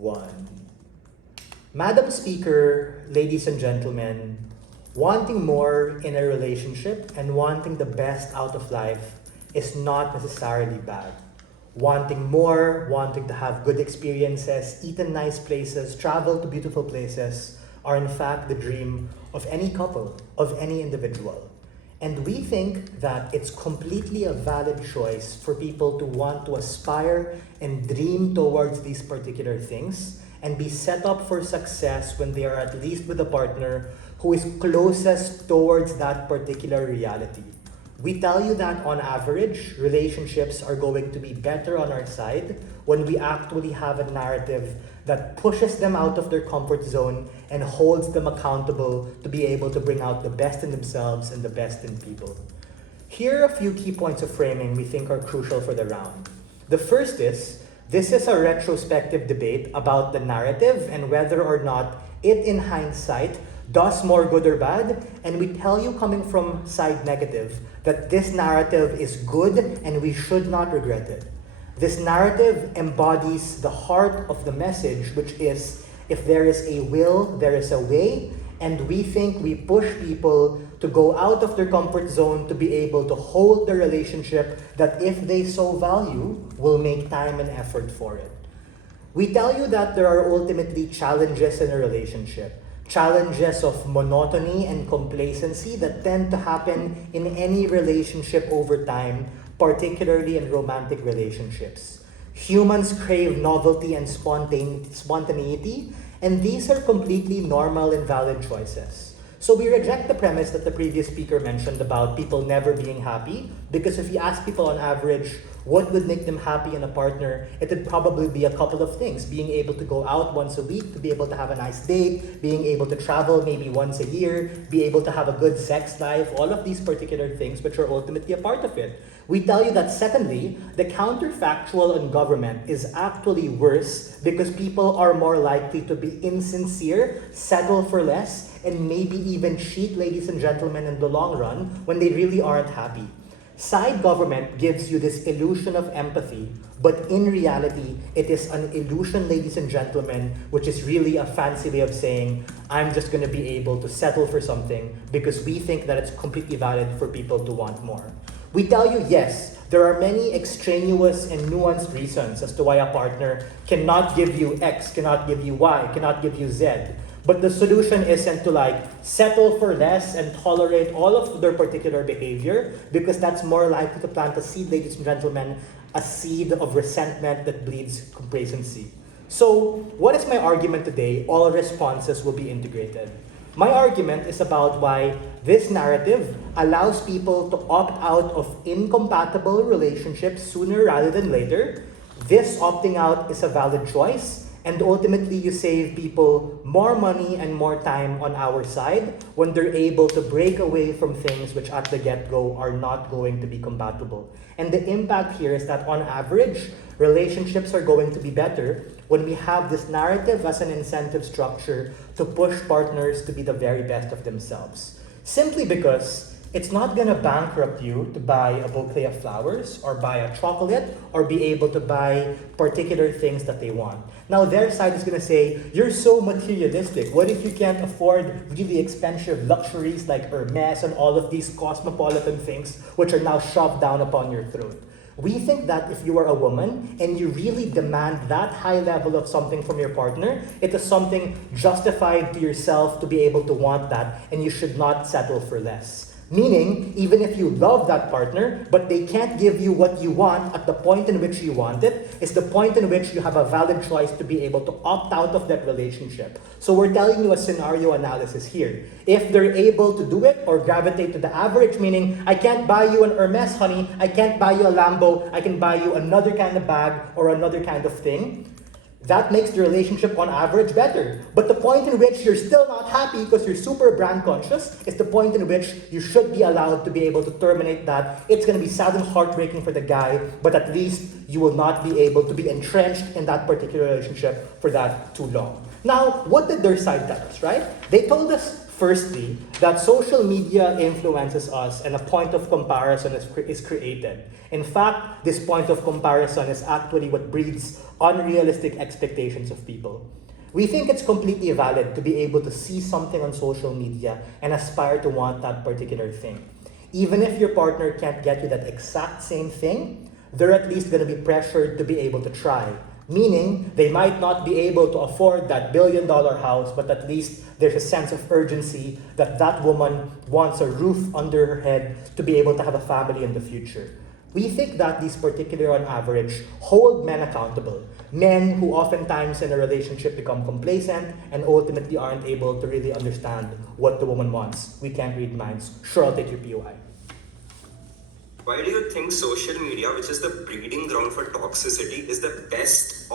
one. Madam Speaker, ladies and gentlemen, wanting more in a relationship and wanting the best out of life is not necessarily bad. Wanting more, wanting to have good experiences, eat in nice places, travel to beautiful places are in fact the dream of any couple, of any individual. And we think that it's completely a valid choice for people to want to aspire and dream towards these particular things and be set up for success when they are at least with a partner who is closest towards that particular reality. We tell you that on average, relationships are going to be better on our side when we actually have a narrative that pushes them out of their comfort zone and holds them accountable to be able to bring out the best in themselves and the best in people. Here are a few key points of framing we think are crucial for the round. The first is, this is a retrospective debate about the narrative and whether or not it in hindsight does more good or bad, and we tell you coming from side negative that this narrative is good and we should not regret it. This narrative embodies the heart of the message, which is, if there is a will, there is a way, and we think we push people to go out of their comfort zone to be able to hold the relationship that if they so value, will make time and effort for it. We tell you that there are ultimately challenges in a relationship. Challenges of monotony and complacency that tend to happen in any relationship over time, particularly in romantic relationships. Humans crave novelty and spontaneity, and these are completely normal and valid choices. So we reject the premise that the previous speaker mentioned about people never being happy, because if you ask people on average what would make them happy in a partner, it would probably be a couple of things. Being able to go out once a week, to be able to have a nice date, being able to travel maybe once a year, be able to have a good sex life, all of these particular things which are ultimately a part of it. We tell you that secondly, the counterfactual on government is actually worse because people are more likely to be insincere, settle for less, and maybe even cheat, ladies and gentlemen, in the long run when they really aren't happy. Side government gives you this illusion of empathy, but in reality, it is an illusion, ladies and gentlemen, which is really a fancy way of saying, I'm just going to be able to settle for something because we think that it's completely valid for people to want more. We tell you, yes, there are many extraneous and nuanced reasons as to why a partner cannot give you X, cannot give you Y, cannot give you Z. But the solution isn't to settle for less and tolerate all of their particular behavior, because that's more likely to plant a seed, ladies and gentlemen, a seed of resentment that breeds complacency. So what is my argument today? All responses will be integrated. My argument is about why this narrative allows people to opt out of incompatible relationships sooner rather than later. This opting out is a valid choice. And ultimately, you save people more money and more time on our side when they're able to break away from things which at the get-go are not going to be compatible. And the impact here is that on average, relationships are going to be better when we have this narrative as an incentive structure to push partners to be the very best of themselves. Simply because it's not going to bankrupt you to buy a bouquet of flowers or buy a chocolate or be able to buy particular things that they want. Now, their side is going to say, you're so materialistic. What if you can't afford really expensive luxuries like Hermes and all of these cosmopolitan things which are now shoved down upon your throat? We think that if you are a woman and you really demand that high level of something from your partner, it is something justified to yourself to be able to want that, and you should not settle for less. Meaning, even if you love that partner, but they can't give you what you want at the point in which you want it, is the point in which you have a valid choice to be able to opt out of that relationship. So we're telling you a scenario analysis here. If they're able to do it or gravitate to the average, meaning, I can't buy you an Hermes, honey, I can't buy you a Lambo, I can buy you another kind of bag or another kind of thing, that makes the relationship on average better. But the point in which you're still not happy because you're super brand conscious is the point in which you should be allowed to be able to terminate that. It's going to be sad and heartbreaking for the guy, but at least you will not be able to be entrenched in that particular relationship for that too long. Now, what did their side tell us, right? They told us Firstly, that social media influences us and a point of comparison is created. In fact, this point of comparison is actually what breeds unrealistic expectations of people. We think it's completely valid to be able to see something on social media and aspire to want that particular thing. Even if your partner can't get you that exact same thing, they're at least going to be pressured to be able to try. Meaning, they might not be able to afford that billion-dollar house, but at least there's a sense of urgency that that woman wants a roof under her head to be able to have a family in the future. We think that these particular, on average, hold men accountable. Men who oftentimes in a relationship become complacent and ultimately aren't able to really understand what the woman wants. We can't read minds. Sure, I'll take your POI. Why do you think social media, which is the breeding ground for toxicity, is the best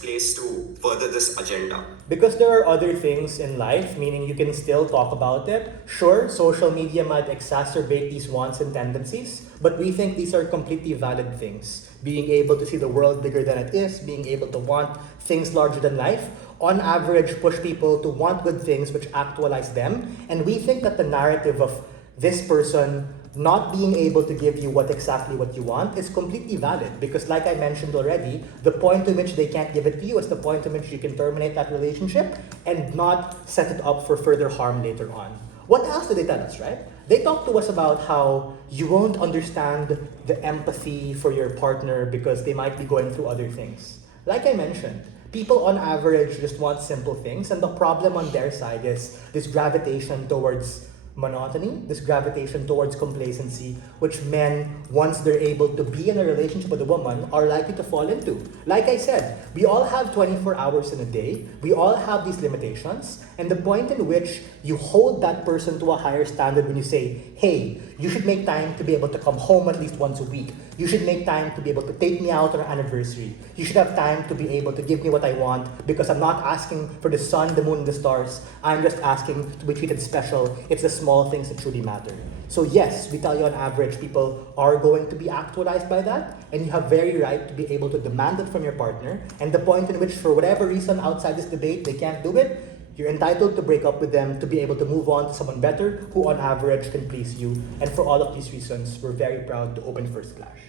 place to further this agenda? Because there are other things in life, meaning you can still talk about it. Sure, social media might exacerbate these wants and tendencies, but we think these are completely valid things. Being able to see the world bigger than it is, being able to want things larger than life, on average push people to want good things which actualize them. And we think that the narrative of this person not being able to give you exactly what you want is completely valid, because like I mentioned already, the point to which they can't give it to you is the point to which you can terminate that relationship and not set it up for further harm later on. What else do they tell us, right? They talk to us about how you won't understand the empathy for your partner because they might be going through other things. Like I mentioned, people on average just want simple things, and the problem on their side is this gravitation towards monotony, this gravitation towards complacency, which men, once they're able to be in a relationship with a woman, are likely to fall into. Like I said, we all have 24 hours in a day, we all have these limitations, and the point in which you hold that person to a higher standard when you say, hey, you should make time to be able to come home at least once a week. You should make time to be able to take me out on an anniversary. You should have time to be able to give me what I want, because I'm not asking for the sun, the moon, and the stars. I'm just asking to be treated special. It's the small things that truly matter. So yes, we tell you on average, people are going to be actualized by that, and you have very right to be able to demand it from your partner. And the point in which, for whatever reason outside this debate, they can't do it, you're entitled to break up with them to be able to move on to someone better who on average can please you. And for all of these reasons, we're very proud to open First Clash.